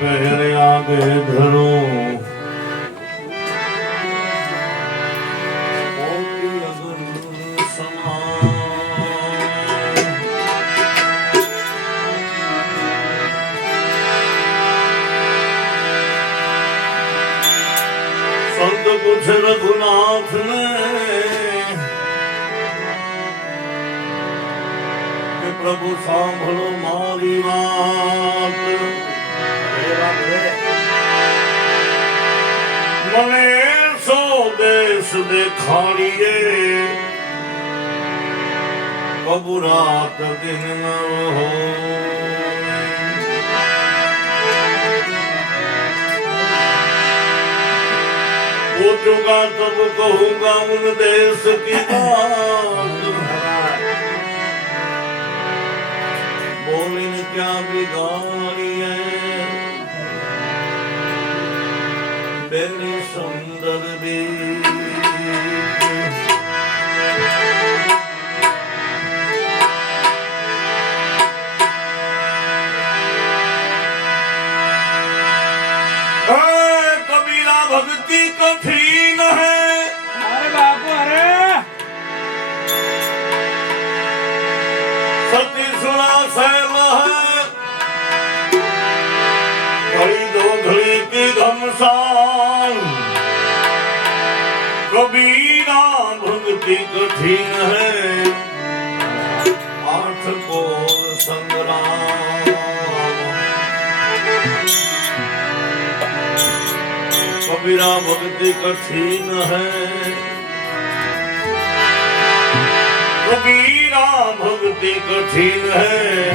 પહેરે આગે ધરો સંત પૂછ રઘુનાથ ને કે પ્રભુ સાંભળો મારી વાત મને સો દેશ દેખાડીએ કબુ રાત દિન ન હો पूछूंगा तब कहूंगा उन देश की बात बोले क्या बिगाड़ी है बेली सुंदर भी भक्ति कठिन है अरे बापू अरे सती सुना सैम है घड़ी दो घड़ी की घमसान कबीरा भक्ति कठिन है आठ कोर संग्राम कबीरा भक्ति कठिन है कबीरा भक्ति कठिन है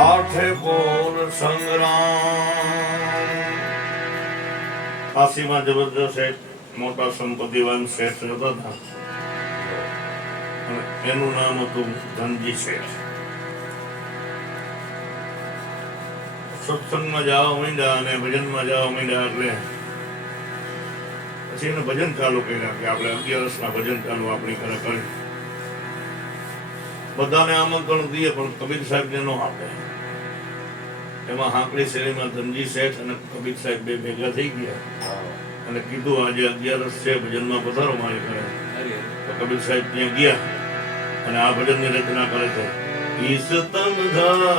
आठे बोल संग्राम काशी में जबरदस्त एक मोटा संपत्तिवान શેઠ હતા એનું નામ હતું ધનજી શેઠ સત્સંગમાં જવા માંડ્યા અને ભજનમાં જવા માંડ્યા એટલે પછી એને ભજન ચાલુ કર્યા કે આપણે 11 ભજન ચાલુ આપણી ઘરે કરી બધાને આમંત્રણ દઈએ પણ કબીર સાહેબને ન આપે એમાં હાંકડી શેરીમાં ધનજી શેઠ અને કબીર સાહેબ બે ભેગા થઈ ગયા અને કીધું આજે 11 છે ભજનમાં પધારો મારી ઘરે તો કબીર સાહેબ ત્યાં ગયા અને આ ભજનની રચના કરે છે ઈસ તમ ધારે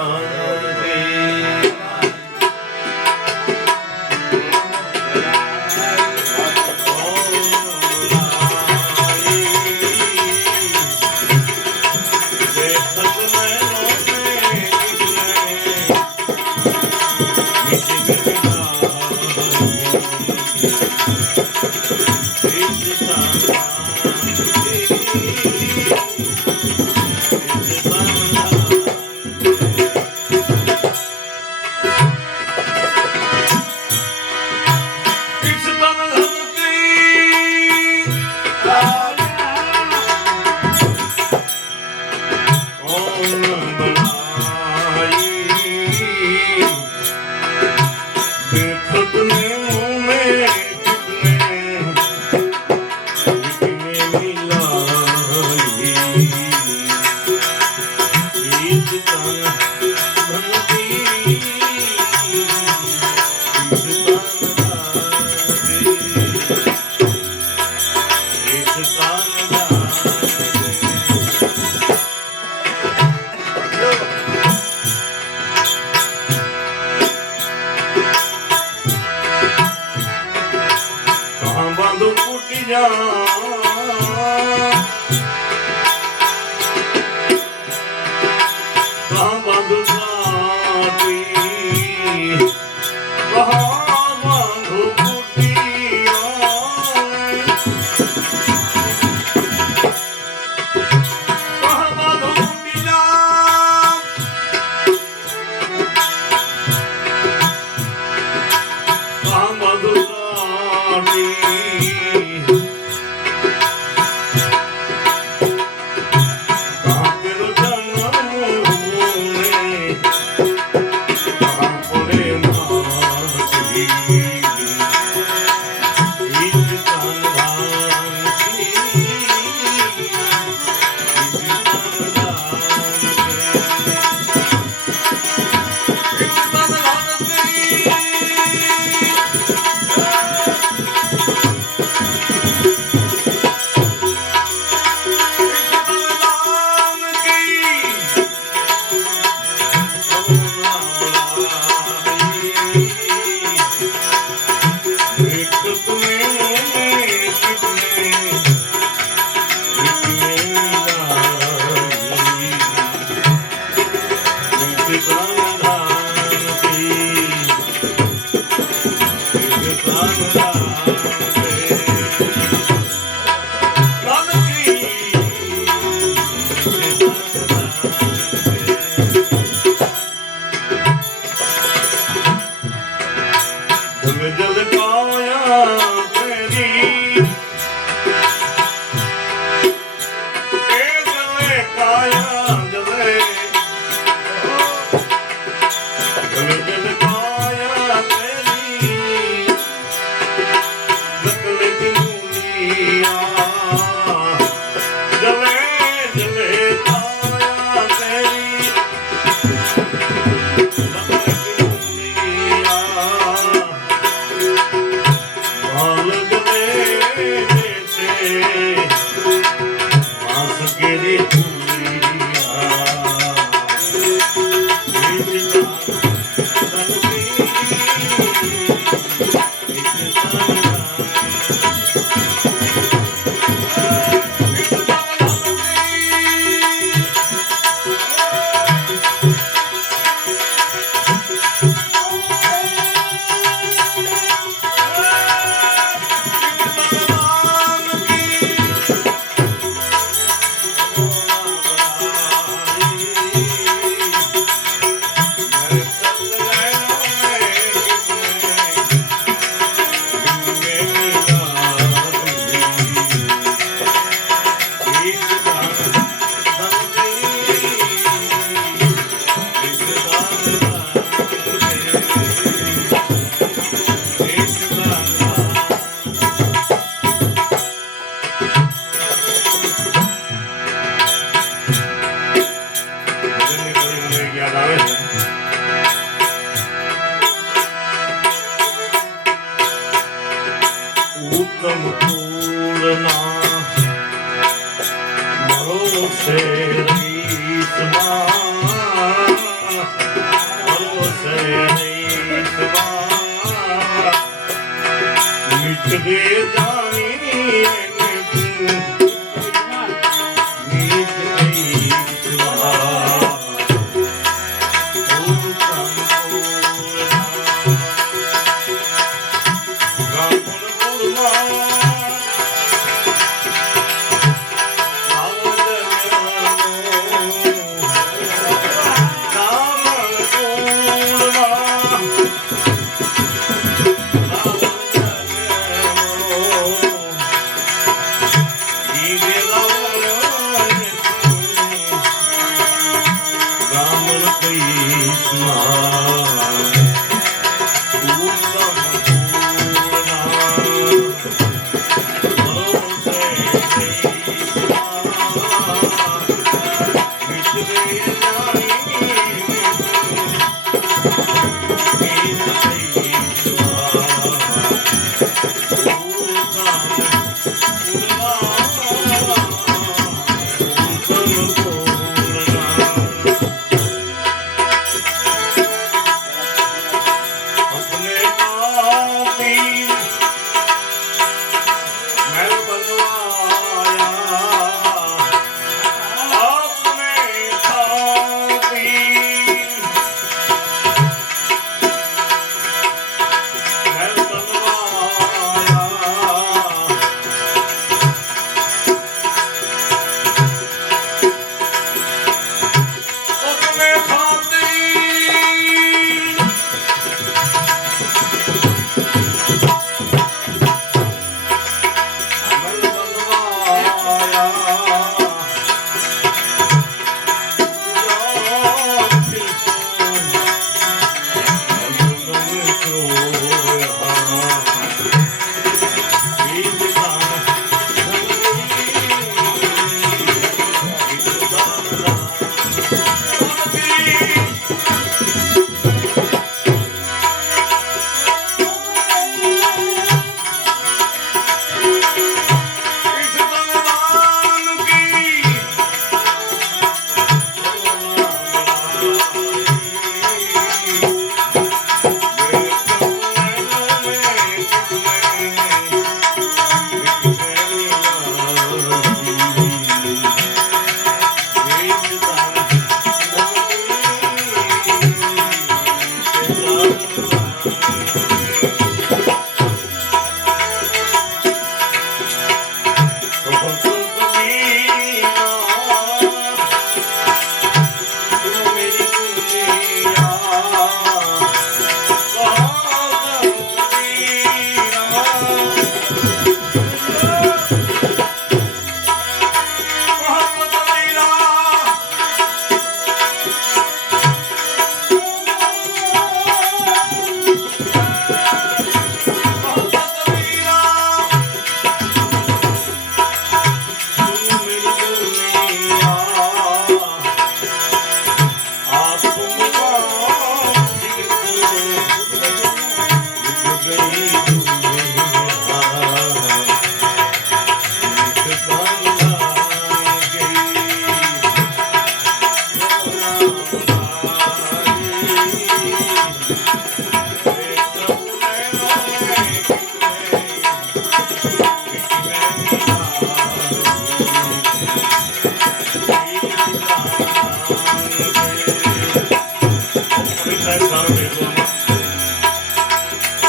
સાહેબ સારો બેઠો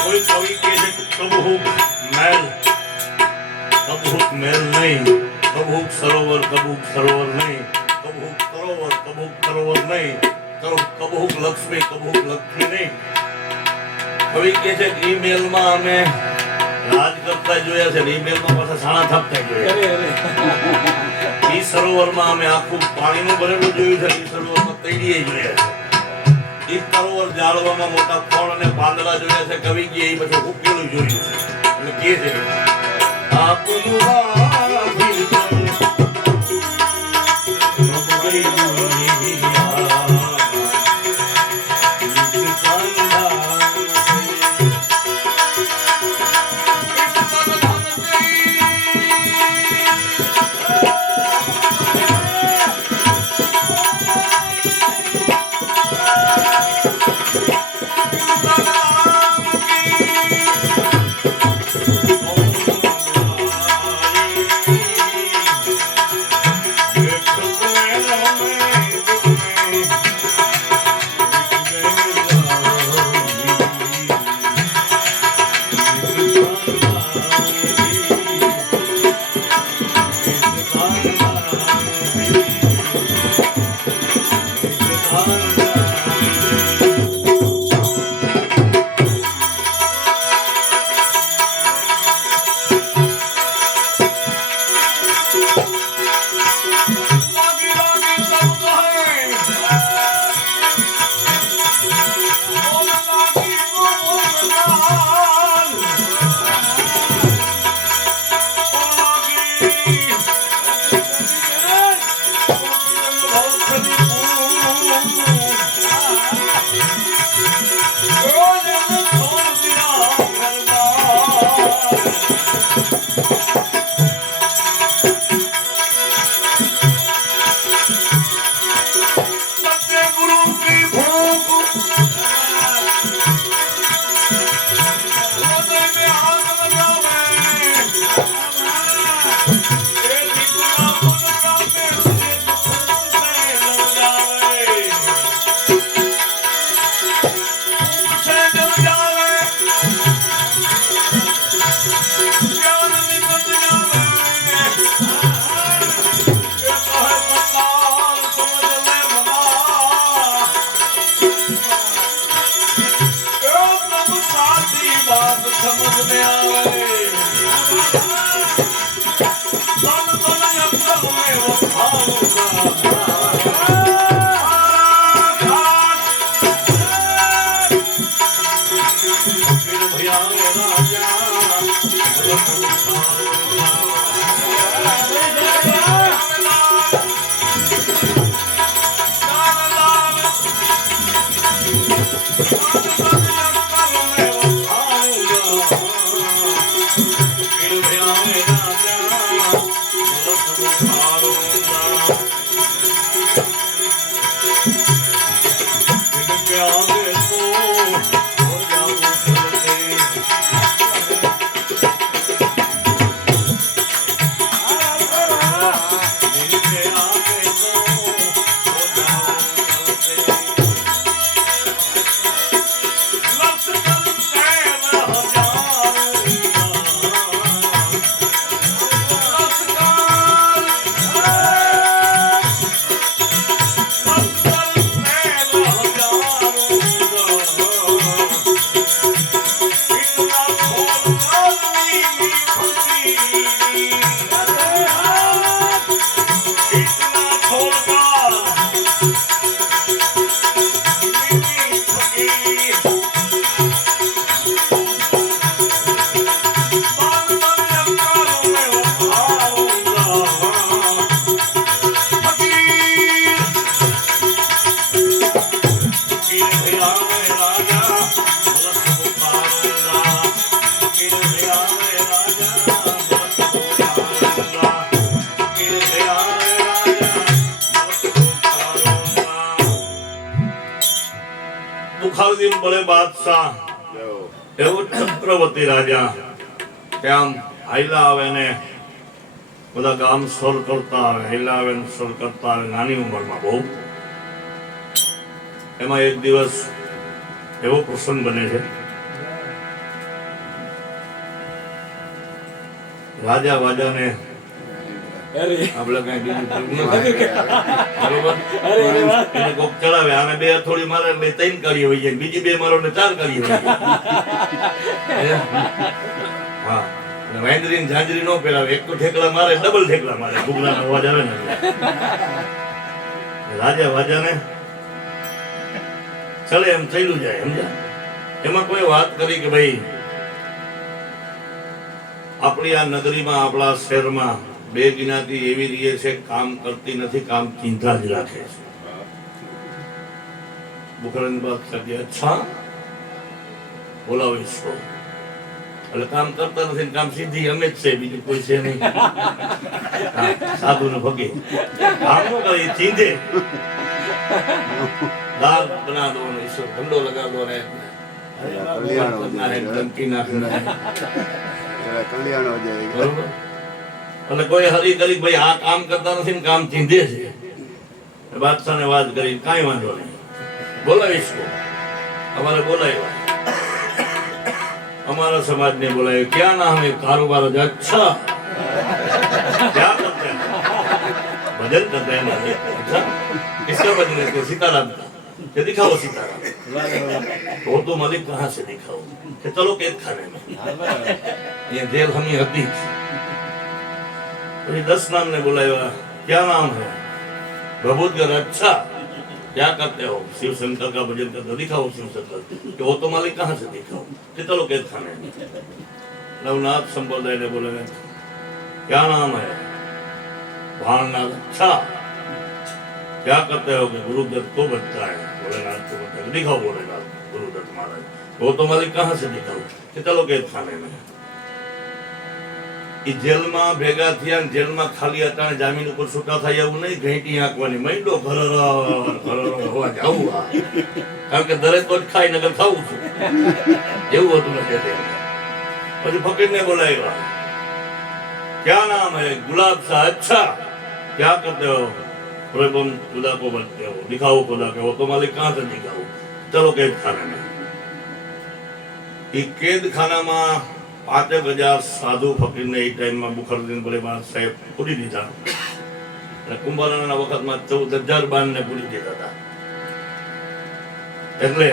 કોઈ કવિ કે છે કબહુક મેલ નહીં, કબહુક સરોવર નહીં, કબહુક સરોવર નહીં, કબહુક લક્ષ્મી નહીં. કવિ કે છે કે ઈમેલમાં અમે રાજ કરતા જોયા છે, ઈમેલમાં પાછા સાણા થાપતા જોયા. ઈ સરોવરમાં અમે આખું પાણીનું ભરેલું જોયું છે, ઈ સરોવરમાં તૈડીએ જોયા છે. ઈ સરોવર જાળવામાં મોટા ફળ અને પાંદડા જોયા છે. કવિ કે એ પછી ઉકેલું જોયું છે. એટલે કે છે આપનું બુખારદીન બળે બાદશાહ એવો ચક્રવર્તી રાજા ત્યાં હાઈલા આવે ને બધા ગામ સર કરતા આવે, હાઈલા આવે ને સર કરતા આવે નાની ઉંમરમાં બહુ. એમાં એક દિવસ એવો પ્રસંગ બને છે. રાજા વાજાને આપણે કઈ બીજું બરોબર એને કોક ચડાવે, આને બે થોડી મારે એટલે 3 કાળી હોય જાય, બીજી 2 મારો ને 4 કાળી હોય જાય. હા, વાંદરી ને ઝાંઝરી નો પહેરાવે, એક તો ઠેકડા મારે, ડબલ ઠેકડા મારે, ઘૂઘરાનો અવાજ આવે ને. રાજા વાજાને ચલે એમ થયેલું જાય, સમજ્યા? એમાં કોઈ વાત કરી કે ભાઈ આપણી આ નગરીમાં, આપણા શહેરમાં 2 જ્ઞાતિ એવી રીએ છે, કામ કરતી નથી, કામ ચિંતા જ રાખે છે. બુખરાની વાત કરી, અચ્છા બોલાવો इसको. એટલે કામ કરતા નથી, કામ સીધી અમે જ છે, બીજું કોઈ છે નહીં. સાધુ ને ભગે કામ નો કરે, ચીંધે. દાળ બના દો ને ઈશ્વર ઠંડો લગા દો ને ધમકી નાખે કલ્યાણ હો જાય. બરોબર. અને કોઈ હરી કરી ભાઈ આ કામ કરતા નથી ને કામ ચીંધે છે, બાદશાહ ને વાત કરી, કાંઈ વાંધો નહીં, બોલાવીશ. અમારે બોલાવ્યા, हमारा समाज ने बोला क्या नाम है, कारोबार. अच्छा क्या करते हैं, भजन करते हैं. अच्छा किसका भजन है, सीताराम का. क्या दिखाओ सीताराम. तो मालिक कहाँ से दिखाओ, कि चलो कैद खाने में, ये जेल हम ही हती. तो 10 नाम ने बुलाया, क्या नाम है, प्रबोधकर. अच्छा क्या करते हो, शिव शंकर का भजन करते, दिखाओ शिव शंकर. कि वो तो मालिक कहाँ से दिखाओ, कि चलो कैद खाने. नवनाथ संप्रदाय ने बोले क्या नाम है, भाननाथ. अच्छा क्या करते हो, कि गुरुदत्त को बचता है. भोलेनाथ को बचता है, दिखाओ भोलेनाथ गुरुदत्त महाराज. वो तो मालिक कहाँ से दिखाओ, कि चलो कैद खाने में. જેલમાં ભેગા થયા, જેલમાં ખાલી હતા, જામીન ઉપર છૂટા થાય એવું નહીં, ઘેંટી આંકવાની માંડ્યો, હોવા જવું. કારણ કે દરેક તો ખાઈ નગર ખાવું છું એવું હતું ને. પછી ફકીરને બોલાવ્યા, क्या नाम है, गुलाब शाह. अच्छा क्या करते हो, प्रेम खुदा को बनते हो, दिखाओ खुदा के. वो तो मालिक कहाँ से दिखाओ, चलो कैद खाने में. कैद खाना में 5,000 સાધુ ફકીરને એ ટાઈમમાં બુખરુદ્દીન બલેબાદ સાહેબ પૂરી દીધા. અને કુંભારાના વખતમાં 14,000 બાણને પૂરી દીધા હતા. એટલે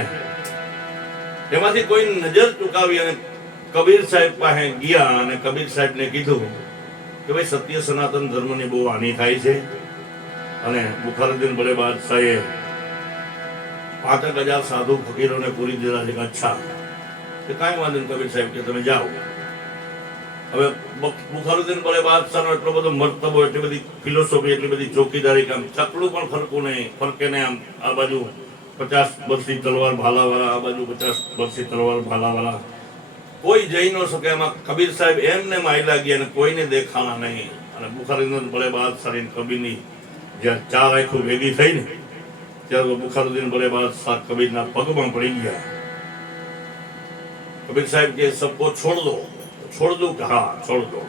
એમાંથી કોઈ નજર ચૂકાવી અને કબીર સાહેબ પાસે ગયા અને કબીર સાહેબને કીધું કે ભાઈ સત્ય સનાતન ધર્મની બહુ હાનિ થાય છે. અને બુખરુદ્દીન બલેબાદ સાહેબ 5,000 સાધુ ફકીરોને પૂરી દીધા છે. અચ્છા કે કાંઈ વાંધો નહીં કબીર સાહેબ, કે તમે જાઓ. હવે બુખરુદ્દીન બાદશાહનો એટલો બધો મર્તબો, એટલી બધી ફિલોસોફી, એટલી બધી ચોકીદારી, કામ ચકડું પણ ફરકું નહીં, ફરકે નહીં. આમ આ બાજુ 50 બરસી તલવાર ભાલાવાળા, આ બાજુ 50 બરસી તલવાર ભાલાવાળા, કોઈ જઈ ન શકે. એમાં કબીર સાહેબ એમને માયલા ગયા અને કોઈને દેખાણા નહીં. અને બુખરુદ્દીન બાદશાહની કબીરની જ્યાં 4 આંખો ભેગી થઈ ને, ત્યારે બુખરુદ્દીન બાદશાહ કબીરના પગમાં પડી ગયા. कबीर साहब के सबको छोड़ दो. छोड़ दो, कहा छोड़ दो.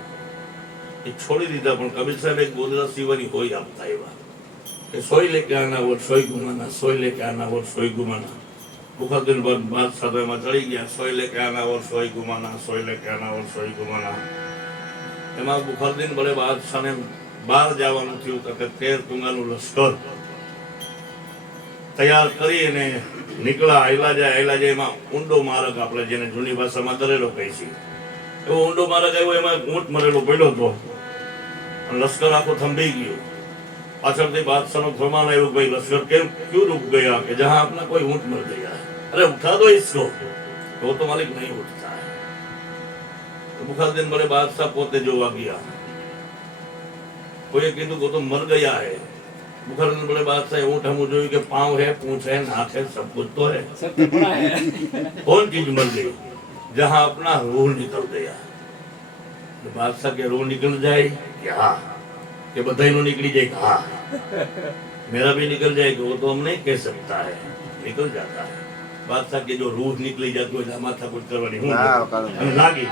ये छोड़ी दीदा. पण कबीर साहब एक गोदरा सीवानी होई आपता एवा कि सोई लेके आना वो सोई गुमाना, सोई लेके आना वो सोई गुमाना. બુખરુદ્દીન બાદશાહ તો એમાં ચડી ગયા, સોય લેકે આના ઓર સોય ગુમાના, સોય લેકે આના ઓર સોય ગુમાના. એમાં બુખરુદ્દીન બાદશાહને બહાર જવાનું થયું તો કે 13 તુંગાનું લશ્કર તૈયાર કરી અને નીકળ્યા. આયલા જાય એમાં ઊંડો માર્ગ, આપણે જેને જૂની ભાષામાં દરેલો કહે છે, એવો ઊંડો માર્ગ આવ્યો. એમાં ઊંટ મરેલો પડ્યો હતો. લશ્કર આખો થંભી ગયો. પાછળથી બાદશાહનો ફરમાન આવ્યો, ભાઈ લશ્કર કેમ ક્यों रुक गया, कि जहां अपना कोई ऊंट मर गया है, अरे उठा दो इसको. वो तो मालिक नहीं उठता है. तो बुखरुद्दीन बादशाह पोते जोवा गया. कोई कीधु वो तो मर गया है. बुखरुद्दीन बादशाह ऊंट हम जो कि पांव है, पूंछ है, नाक है, सब कुछ तो है. कौन चीज मर गई, जहां अपना रूह निकल गया. तो बादशाह के रूह निकल जाए क्या, कि बधाई नो निकली जाए. हाँ, मेरा भी निकल जाएगा. वो तो हम नहीं कह सकता है, निकल जाता है. बादशाह की जो रूह निकली जाती है, माथा कुछ करवानी हूँ लागी.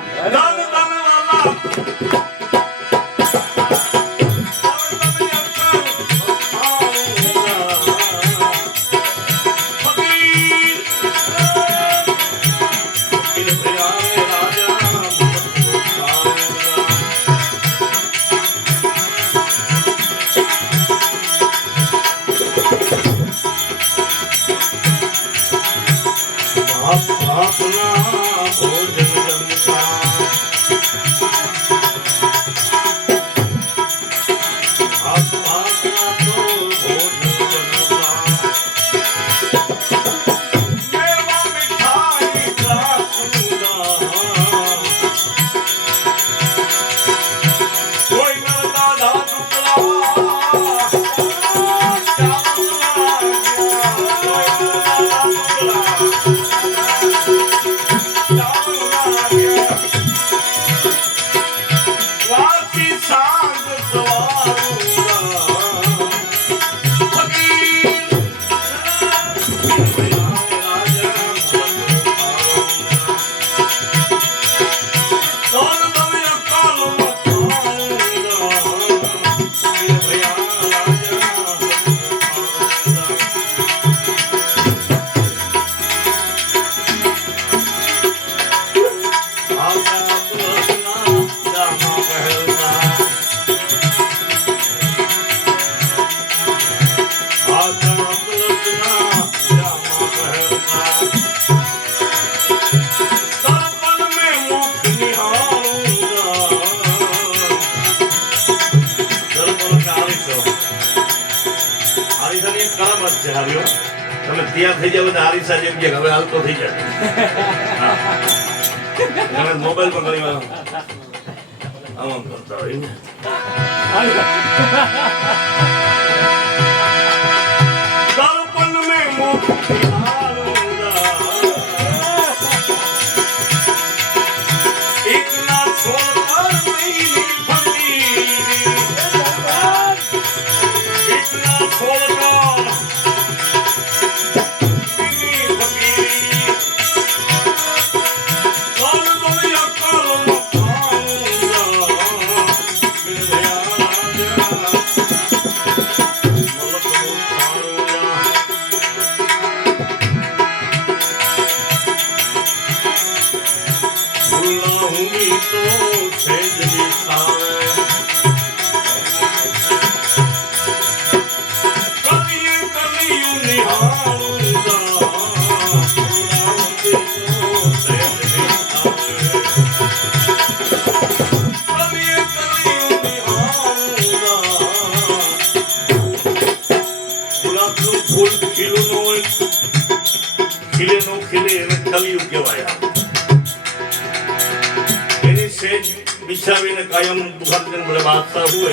આપના ભોજન જમતા આપના તો ભોજન જમતા મેવા મીઠાઈ રાસુદા કોઈ નરતા ધાતુ તમે ત્યાં થઈ જાવ આરીસા જેમ કે હવે હાલતો થઈ જાય તમે મોબાઈલ પર કરી આમ કરતા હોય દર્પણ મેં મુખ નિહાળુંગા એક ના છોડ મેલી ફકીરી એક ના છોડ બિછાવીને કાયમ દુખાન બોલે બાદશાહ હુએ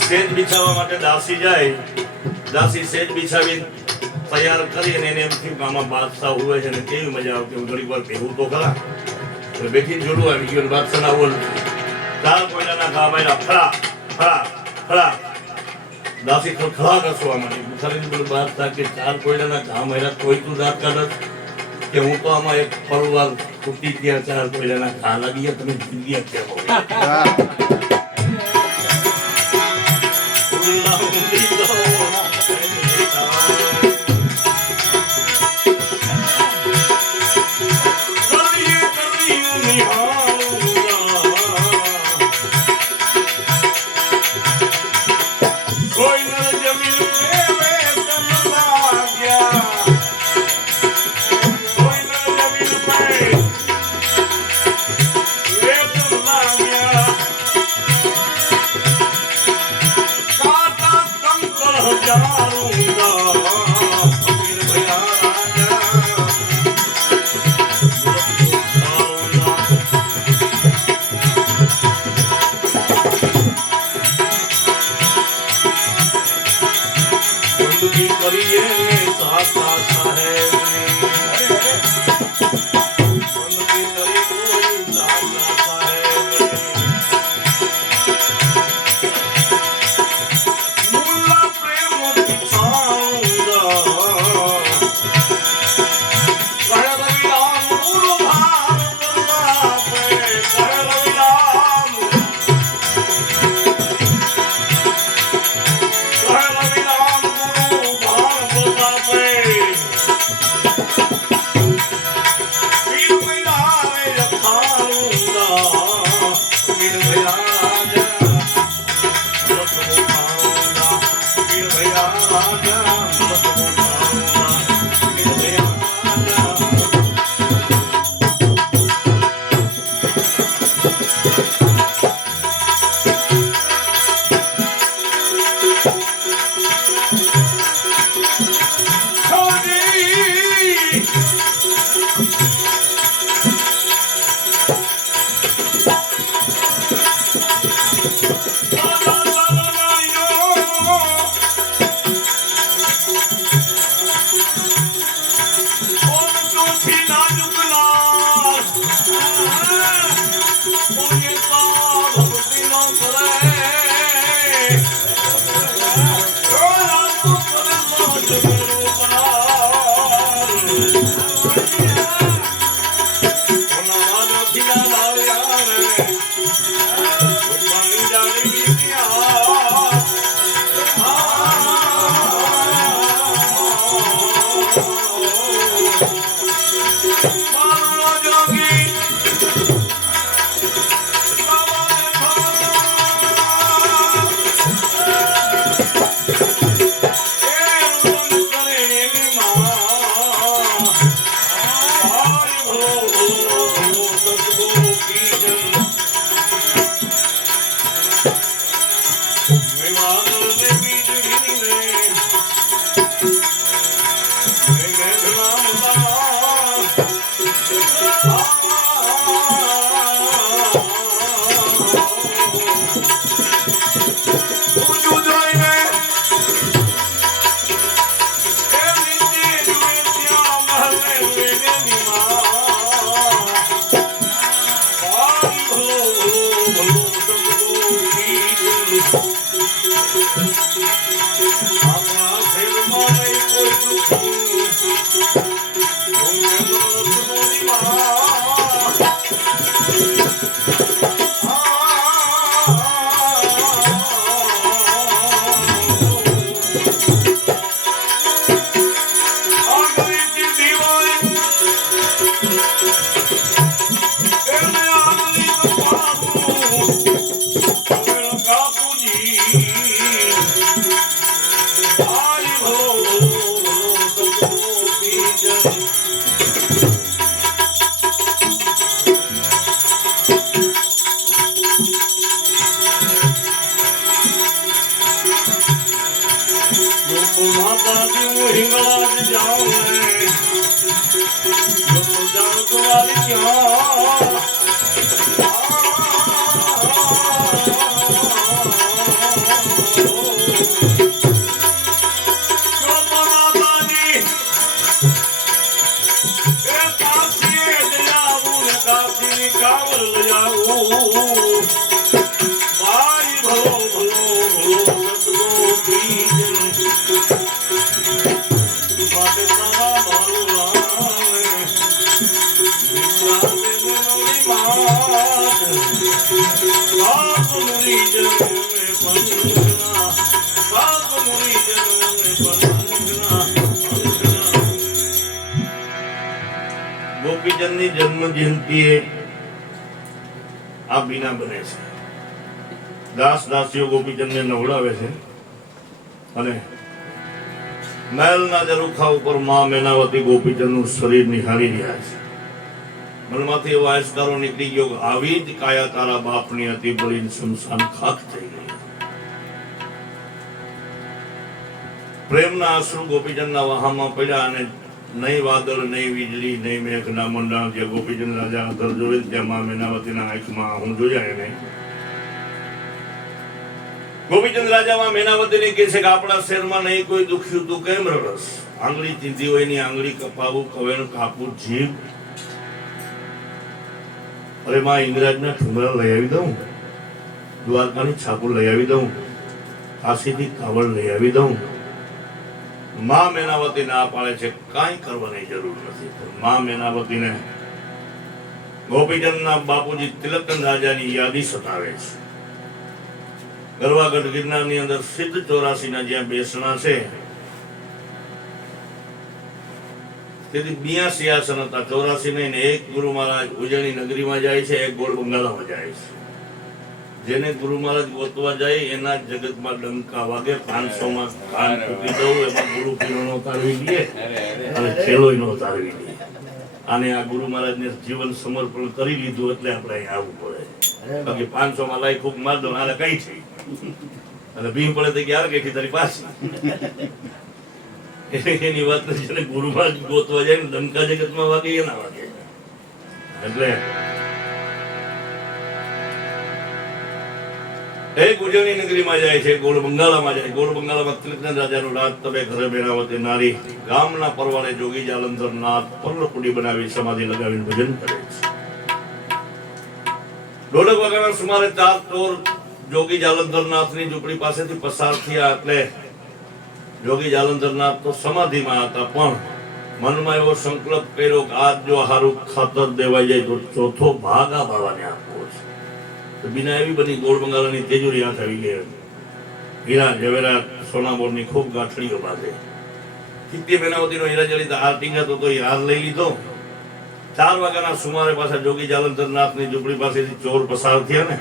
સેજ બિછાવવા માટે દાસી જાય દાસી સેજ બિછાવીને તૈયાર કરીને એને એમ થયું કે આમાં બાદશાહ હુએ છે ને કેવી મજા આવતી હું ઘણી વાર ભેગું તો ખરા એટલે બેઠીને જોડું આવી ગયું બાદશાહના ઓલ ચાર કોયલાના ઘા માર્યા ફળા ફળા ફળા દાસી તો ખળા કસવા માંડી બિચારીને બોલે બાદશાહ કે ચાર કોયલાના ઘા માર્યા કોઈ તું દાંત કાઢત કે હું તો આમાં એક ફળવાર તૂટી ગયા ચાર કોયલાના ઘા લાગી ગયા તમે જિંદગી કેવો ગોપીચંદની જન્મ જયંતિએ આ બીના બને છે. દાસ દાસીઓ ગોપીચંદને નવડાવે છે અને મહેલના ઝરૂખા ઉપર માં મેનાવતી ગોપીચંદનું શરીર નિહાળી રહ્યા છે. મનમાંથી એવો આયસ્કારો નીકળી ગયો કે આવી જ કાયા તારા બાપની હતી, બળીને શમશાન ખાક થઈ ગઈ. પ્રેમના આંસુ ગોપીચંદના વહામાં પડ્યા અને નહીં વાદળ, નહીં વીજળી, નહીં મેઘના મંડાણ. જે ગોપીચંદ રાજા અધર જોવે ત્યાં માં મેનાવતીના આંખમાં હું જોયા એને. ગોપીચંદ રાજા માં મેનાવતીને કહે છે કે આપણા શહેરમાં નહીં કોઈ દુખ્યું તું કેમ રડસ? આંગળી ચીંધી હોય ની આંગળી કપાવું, કવેણ કાપવું, જીભ. અરે માં ઇંગરાજના ઠુમરા લઈ આવી દઉં, દ્વારકાની છાપુર લઈ આવી દઉં, કાશીથી કાવડ લઈ આવી દઉં. માં મેનાવતી ના પાડે છે, કાંઈ કરવાની જરૂર નથી. માં મેનાવતીને ગોપીચંદના બાપુજી તિલકચંદ રાજાની યાદી સતાવે છે. ગરવાગઢ ગિરનારની અંદર સિદ્ધ 84 ના જ્યાં બેસણા છે તેથી 82 આસન હતા. 84 ને એક ગુરુ મહારાજ ઉજ્જૈની નગરીમાં જાય છે, એક ગોળ બંગાળામાં જાય છે. જેને ગુરુ મહારાજ ગોતવા જાય એના જગતમાં ડંકા વાગે. 500 માં કાન ફૂટી દઉં એમાં ગુરુ પીરો નો તારવી દે અને ખેલોય નો તારવી દે. અને આ ગુરુ મહારાજને જીવન સમર્પણ કરી લીધું એટલે આપણે અહીં આવવું પડે. બાકી 500 માં લાઈ ખૂબ માર દો આને કઈ છે અને ભીમ પડે તો ક્યારે કઈ તારી પાસે એની વાત છે. ગુરુ મહારાજ ગોતવા જાય ને ડંકા જગતમાં વાગે એના વાગે. એટલે એક ઉજ્જૈની નગરીમાં જાય છે, ગોળ બંગાળામાં જાય. ગોળ બંગાળામાં તિલકચંદ રાજાનું રાજ તબે ઘરે મેનાવતી નારી ગામના પરવાળે જોગી જાલંધર નાથ પર્ણકુડી બનાવી સમાધિ લગાવીને ભજન કરે છે. 1:30 વાગ્યાના સુમારે 4 ચોર જોગી જાલંધર નાથની ઝૂંપડી પાસેથી પસાર થયા. એટલે જોગી જાલંધર નાથ તો સમાધિમાં હતા, પણ મનમાં એવો સંકલ્પ કર્યો કે આજ જો હારું ખાતર દેવાઈ જાય તો ચોથો ભાગ આ બાવાને આપવો છે. તો બીના એવી બધી ગોળ બંગાળાની તેજુરી હાથ આવી ગઈ. હીરા જવેરાત સોનામોરની ખૂબ ગાંઠડીઓ બાંધે. કિત્તી મેનાવતીનો હીરા જડિત હાર ટીંગાતો તો એ હાર લઈ લીધો. 4 વાગ્યાના સુમારે પાછા જોગી જાલંધરનાથની ઝૂંપડી પાસેથી ચોર પસાર થયા ને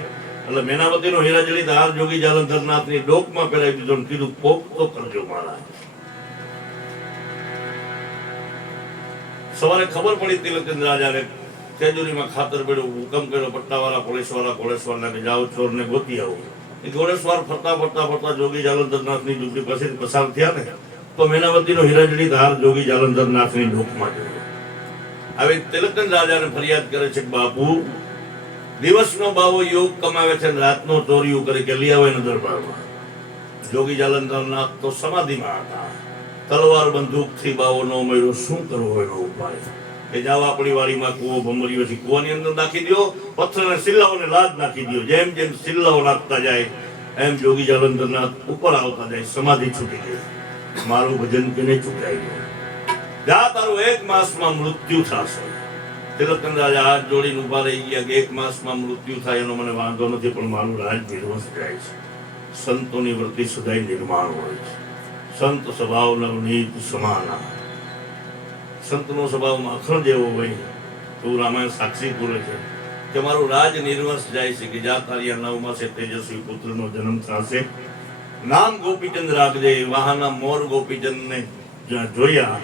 એટલે મેનાવતીનો હીરા જડિત હાર જોગી જાલંધરનાથની ડોકમાં પહેરાવી દીધો ને કીધું કોક તો કરજો મારા. સવારે ખબર પડી તિલકચંદ રાજાને તેજુરીમાં ખાતર પડ્યું. હુકમ કર્યો પટ્ટાવાળા ઘોડેસવારને કે જાઓ ચોરને ગોતી આવો. એ ઘોડેસવાર ફરતા જોગી જાલંધરનાથની ઝૂંપડી પાસેથી પસાર થયા ને તો મેનાવતીનો હીરા જડિત હાર જોગી જાલંધરનાથની ડોકમાં જોયો. હવે તિલકચંદ રાજાને ફરિયાદ કરે છે કે બાપુ દિવસનો બાવો યોગ કમાવે છે, રાતનો ચોરીયું કરે કે લઈ આવે ને દરબારમાં. જોગી જાલંધરનાથ તો સમાધિમાં હતા. તલવાર બંદૂકથી બાવો ન મળ્યો, શું કરવો એનો ઉપાય? કે જાઓ આપણી વાડીમાં કૂવો ભમર્યો છે, કૂવાની અંદર નાખી દો, પથ્થરને સિલ્લાઓને લાદ નાખી દો. જેમ જેમ સિલ્લાઓ નાખતા જાય એમ જોગી જાલંધરનાથ ઉપર આવતા જાય. સમાધિ છૂટી ગઈ. મારું ભજન કેને ચૂકાઈ ગયું? જા તારું 1 માસમાં મૃત્યુ થશે. તિલકચંદ રાજા હાથ જોડીને ઉભા રહી ગયા કે 1 માસમાં મૃત્યુ થાય એનો મને વાંધો નથી, પણ મારું રાજ નિર્વંશ જાય છે. સંતોની વૃત્તિ સદાય નિર્માણ હોય છે. સંત સ્વભાવ નવનીત સમાના. સંતનો સ્વભાવ માખણ જેવો હોય. તો રામાયણ સાક્ષી પૂરે છે કે મારું રાજ નિર્વંશ જાય છે. કે જા તારી 9 માસે તેજસ્વી પુત્રનો જન્મ થશે. નામ ગોપીચંદ રાખજે. વાહના મોર ગોપીચંદને જ્યાં જોયા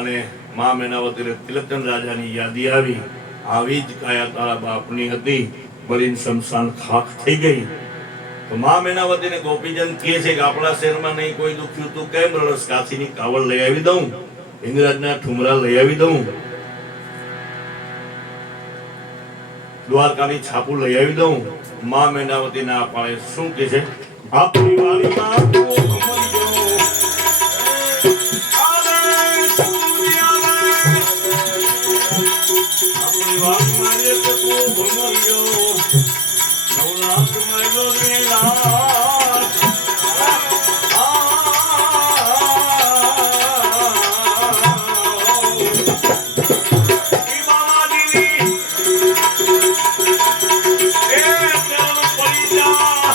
અને મા મેનાવતીને તિલકચંદ રાજાની યાદી આવી. આવી જ કાયા તારા બાપની હતી, બળીને શમશાન ખાખ થઈ ગઈ. તો મા મેનાવતીને ગોપીચંદ કહે છે કે આપણા શહેરમાં નહીં કોઈ દુખ્યું, તું કેમ રડસ? કાશીની કાવડ લઈ આવી દઉં, હિંગરાજના ઠુમરા લઈ આવી દઉં, દ્વારકાની છાપું લઈ આવી દઉં. મા મેનાવતી ના પાડે. શું કહે છે? આપણી વાડીમાં કૂવો ભમર્યો, આપણી વાડીમાં એક કૂવો ભમર્યો, નવનાથ માયલો ને નાથ. ઈ બાવાજીની એ ચરણ પડી જા.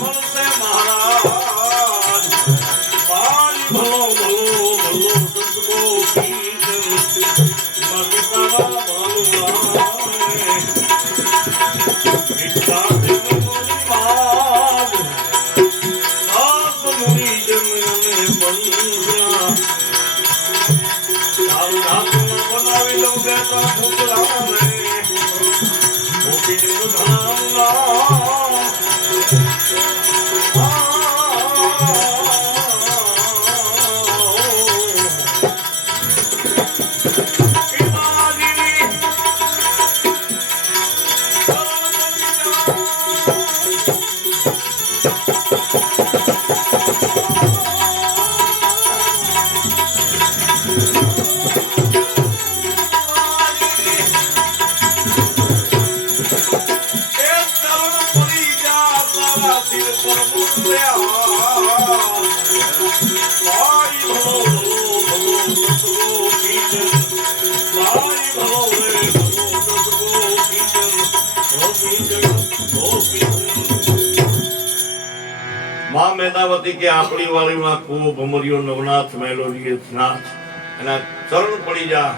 ભણશે મહારાજ. બાજી ભલો ભલો ભલો સંતકો કીધું. બાકી તારા ભાલું રામે. વિચાર જન મોરી માગ. સાત મુરી જનને બંધ્યા. તારું હાથમાં બનાવી દઉં 2-3 પુતળાને. ગોપીચંદ ધામના મા મેનાવતી કે આપણી વાડીમાં કૂવો ભમર્યો, નવનાથ મેલોડીએ નાથ. એના ચરણ પડી જા,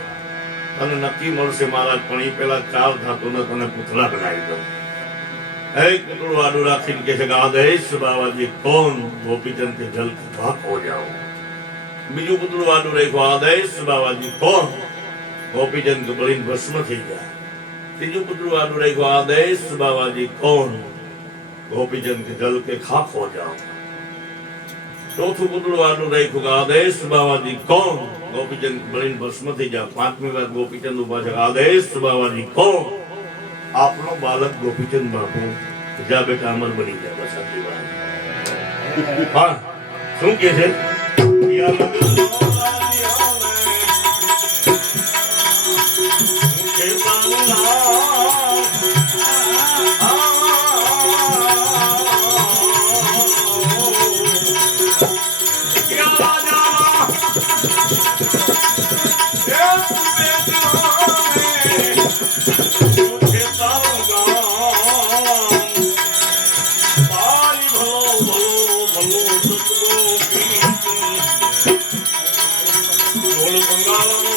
તને નક્કી મળશે મહારાજ. પણ એ પેલા 4 ધાતુને તને પુતળા બનાવી દઉં. એક પુતળું આડું રાખીને કહે છે કે આદેશ બાવાજી કોણ? ગોપીચંદ કે જલ ખાક હો જાઓ. બીજું પુતળું આડું રાખ્યું. આદેશ બાવાજી કોણ? ગોપીચંદ કે બળીને ભસ્મ થઈ જાય. ત્રીજું પુતળું આડું રાખ્યું. આદેશ બાવાજી કોણ? ગોપીચંદ કે જલ के खाक हो जाओ. ચોથું પુતળું આડું રાખ્યું કે આદેશ બાવાજી કોણ? ગોપીચંદ બળીને ભસ્મ થઈ જાય. 5મી વાર ગોપીચંદ ઉભા છે. આદેશ બાવાજી કોણ? આપનો બાલક ગોપીચંદ બાપુ. જા બેટા અમર બની જા. બસ આટલી વાત. હા, શું કે છે?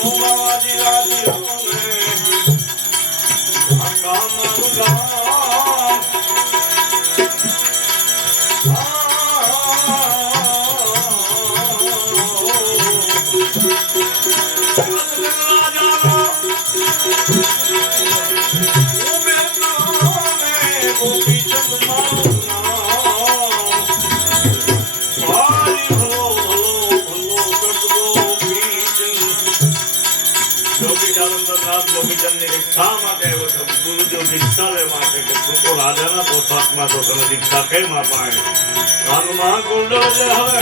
બાવાજી રાજીઓને આ ગામનું ગામ રાજાના પોશાકમાં તો તને દીક્ષા કેમ અપાય? કાનમાં કુંડળ જે હવે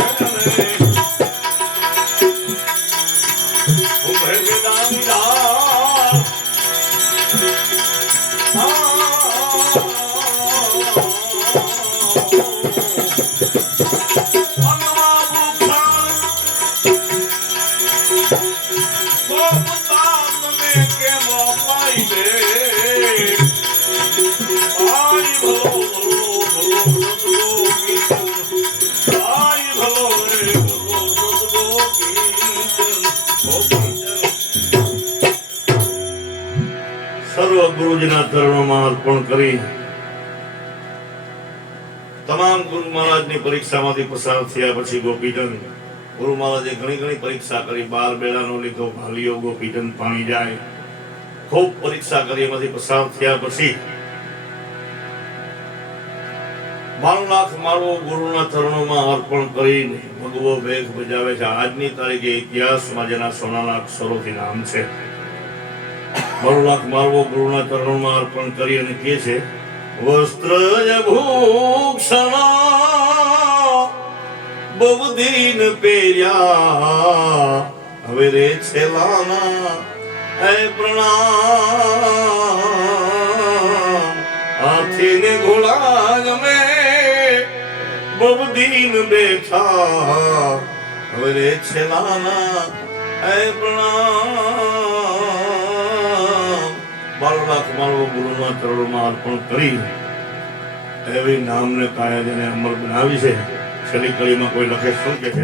ઉભે વેદાની ધાર સર્વ ગુરુજીના ચરણોમાં અર્પણ કરી તમામ ગુરુ મહારાજની પરીક્ષામાંથી પસાર થયા પછી ગોપીચંદ ગુરુ મહારાજે ઘણી પરીક્ષા કરી. 12 બેડાનો લીધો ભાલીઓ ગોપીચંદ પાણી જાય ખૂબ પરીક્ષા કરી. એમાંથી પસાર થયા પછી 92 લાખ માળવો ગુરુના ચરણોમાં અર્પણ કરીને ભગવો વેગ બજાવે છે. આજની તારીખે ઇતિહાસમાં જેના સોનાના અક્ષરોથી નામ છે 92 લાખ માળવો ગુરુના ચરણોમાં અર્પણ કરી અને કહે છે વસ્ત્રજ ભૂષણ બહુ દિન પહેર્યા હવે રે છેલાના હે પ્રણામ હાથીને ઘોડા ગમે બહુ દિન બેઠા હવે રે છેલાના હે પ્રણામ. 12 લાખ માળવો ગુરુના ચરણોમાં અર્પણ કરી એવી નામને કાયા જેને અમર બનાવી છે. છેલ્લી કડીમાં કોઈ લખે શું કે છે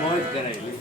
મોજ કરાયેલી